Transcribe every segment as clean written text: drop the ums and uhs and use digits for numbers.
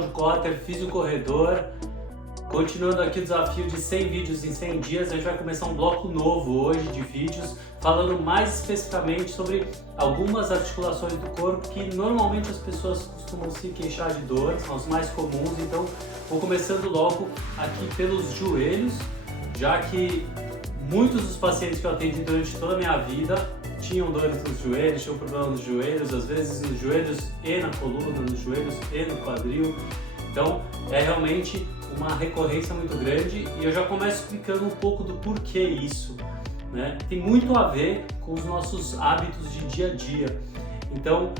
Cláudio Cotter, fisiocorredor. Continuando aqui o desafio de 100 vídeos em 100 dias, a gente vai começar um bloco novo hoje de vídeos falando mais especificamente sobre algumas articulações do corpo que normalmente as pessoas costumam se queixar de dor, são as mais comuns. Então vou começando logo aqui pelos joelhos, já que muitos dos pacientes que eu atendi durante toda a minha vida tinham dores nos joelhos, tinham problema nos joelhos, às vezes nos joelhos e na coluna, nos joelhos e no quadril. Então é realmente uma recorrência muito grande e eu já começo explicando um pouco do porquê isso, né? Tem muito a ver com os nossos hábitos de dia a dia. Então,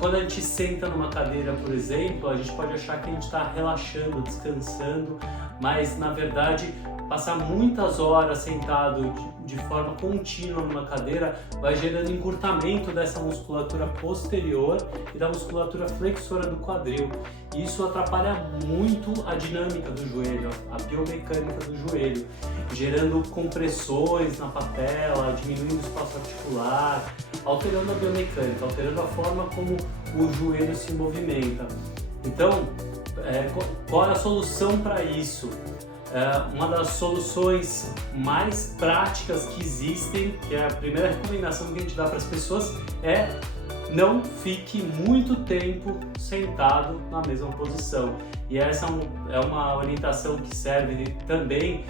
quando a gente senta numa cadeira, por exemplo, a gente pode achar que a gente está relaxando, descansando, mas na verdade passar muitas horas sentado de forma contínua numa cadeira vai gerando encurtamento dessa musculatura posterior e da musculatura flexora do quadril. E isso atrapalha muito a dinâmica do joelho, a biomecânica do joelho, gerando compressões na patela, diminuindo o espaço articular, alterando a biomecânica, alterando a forma como o joelho se movimenta. Então, qual é a solução para isso? Uma das soluções mais práticas que existem, que é a primeira recomendação que a gente dá para as pessoas, é não fique muito tempo sentado na mesma posição. E essa é uma orientação que serve também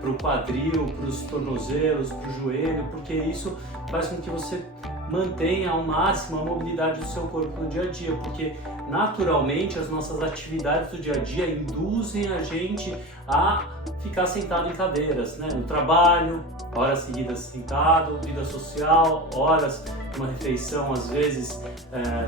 para o quadril, para os tornozelos, para o joelho, porque isso faz com que você mantenha ao máximo a mobilidade do seu corpo no dia a dia, porque naturalmente as nossas atividades do dia a dia induzem a gente a ficar sentado em cadeiras, né? No trabalho, horas seguidas sentado, vida social, horas numa refeição, às vezes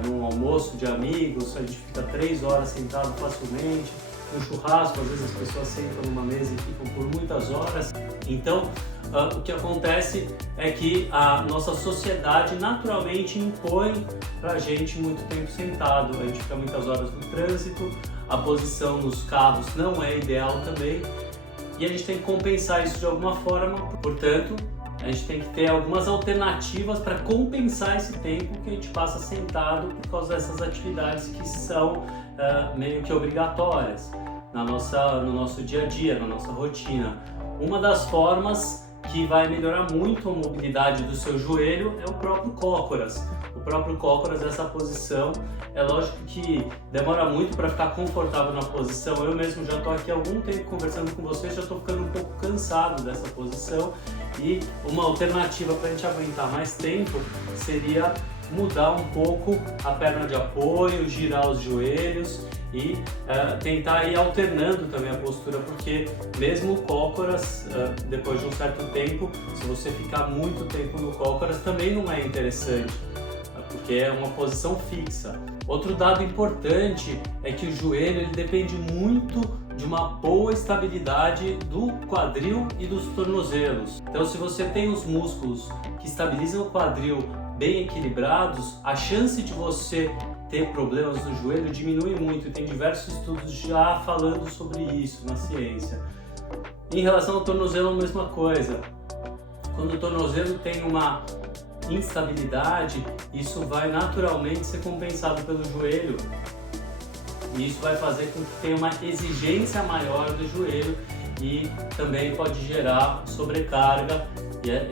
num almoço de amigos, a gente fica 3 horas sentado facilmente. No churrasco, às vezes as pessoas sentam numa mesa e ficam por muitas horas. Então, o que acontece é que a nossa sociedade naturalmente impõe pra gente muito tempo sentado. A gente fica muitas horas no trânsito, a posição nos carros não é ideal também e a gente tem que compensar isso de alguma forma. Portanto, a gente tem que ter algumas alternativas para compensar esse tempo que a gente passa sentado por causa dessas atividades que são meio que obrigatórias no nosso dia a dia, na nossa rotina. Uma das formas que vai melhorar muito a mobilidade do seu joelho é o próprio cócoras. O próprio cócoras, essa posição, é lógico que demora muito para ficar confortável na posição. Eu mesmo já estou aqui há algum tempo conversando com vocês, já estou ficando um pouco cansado dessa posição e uma alternativa para a gente aguentar mais tempo seria mudar um pouco a perna de apoio, girar os joelhos e tentar ir alternando também a postura, porque mesmo o cócoras, depois de um certo tempo, se você ficar muito tempo no cócoras, também não é interessante, porque é uma posição fixa. Outro dado importante é que o joelho ele depende muito de uma boa estabilidade do quadril e dos tornozelos. Então, se você tem os músculos que estabilizam o quadril bem equilibrados, a chance de você ter problemas no joelho diminui muito, e tem diversos estudos já falando sobre isso na ciência. Em relação ao tornozelo, a mesma coisa. Quando o tornozelo tem uma instabilidade, isso vai naturalmente ser compensado pelo joelho, e isso vai fazer com que tenha uma exigência maior do joelho e também pode gerar sobrecarga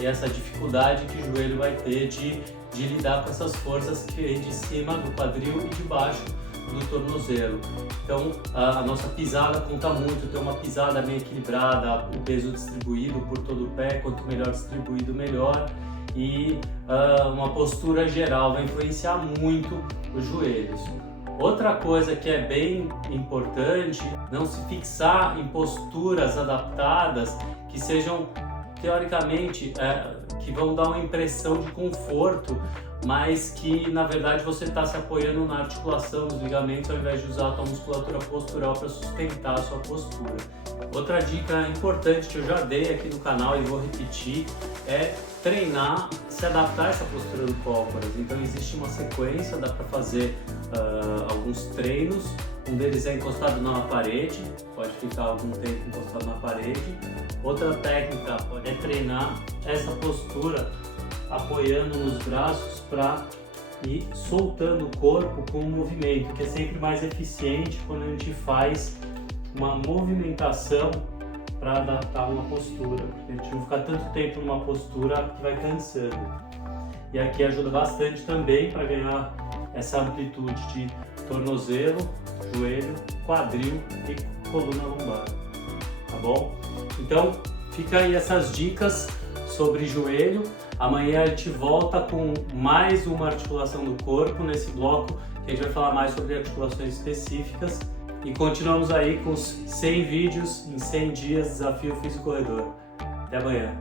e essa dificuldade que o joelho vai ter de lidar com essas forças que vem de cima do quadril e de baixo do tornozelo. Então a nossa pisada conta muito, ter uma pisada bem equilibrada, o peso distribuído por todo o pé, quanto melhor distribuído melhor, e uma postura geral vai influenciar muito os joelhos. Outra coisa que é bem importante, não se fixar em posturas adaptadas que sejam teoricamente que vão dar uma impressão de conforto, mas que na verdade você está se apoiando na articulação dos ligamentos ao invés de usar a tua musculatura postural para sustentar a sua postura. Outra dica importante que eu já dei aqui no canal e vou repetir é treinar, se adaptar a essa postura do cócoras. Então existe uma sequência, dá para fazer alguns treinos. Um deles é encostado na parede, pode ficar algum tempo encostado na parede. Outra técnica é treinar essa postura apoiando nos braços para e soltando o corpo com o movimento, que é sempre mais eficiente quando a gente faz uma movimentação para adaptar uma postura, porque a gente não ficar tanto tempo numa postura que vai cansando. E aqui ajuda bastante também para ganhar essa amplitude de tornozelo, joelho, quadril e coluna lombar, tá bom? Então fica aí essas dicas sobre joelho. Amanhã a gente volta com mais uma articulação do corpo nesse bloco, que a gente vai falar mais sobre articulações específicas. E continuamos aí com os 100 vídeos em 100 dias, Desafio Físico Corredor. Até amanhã.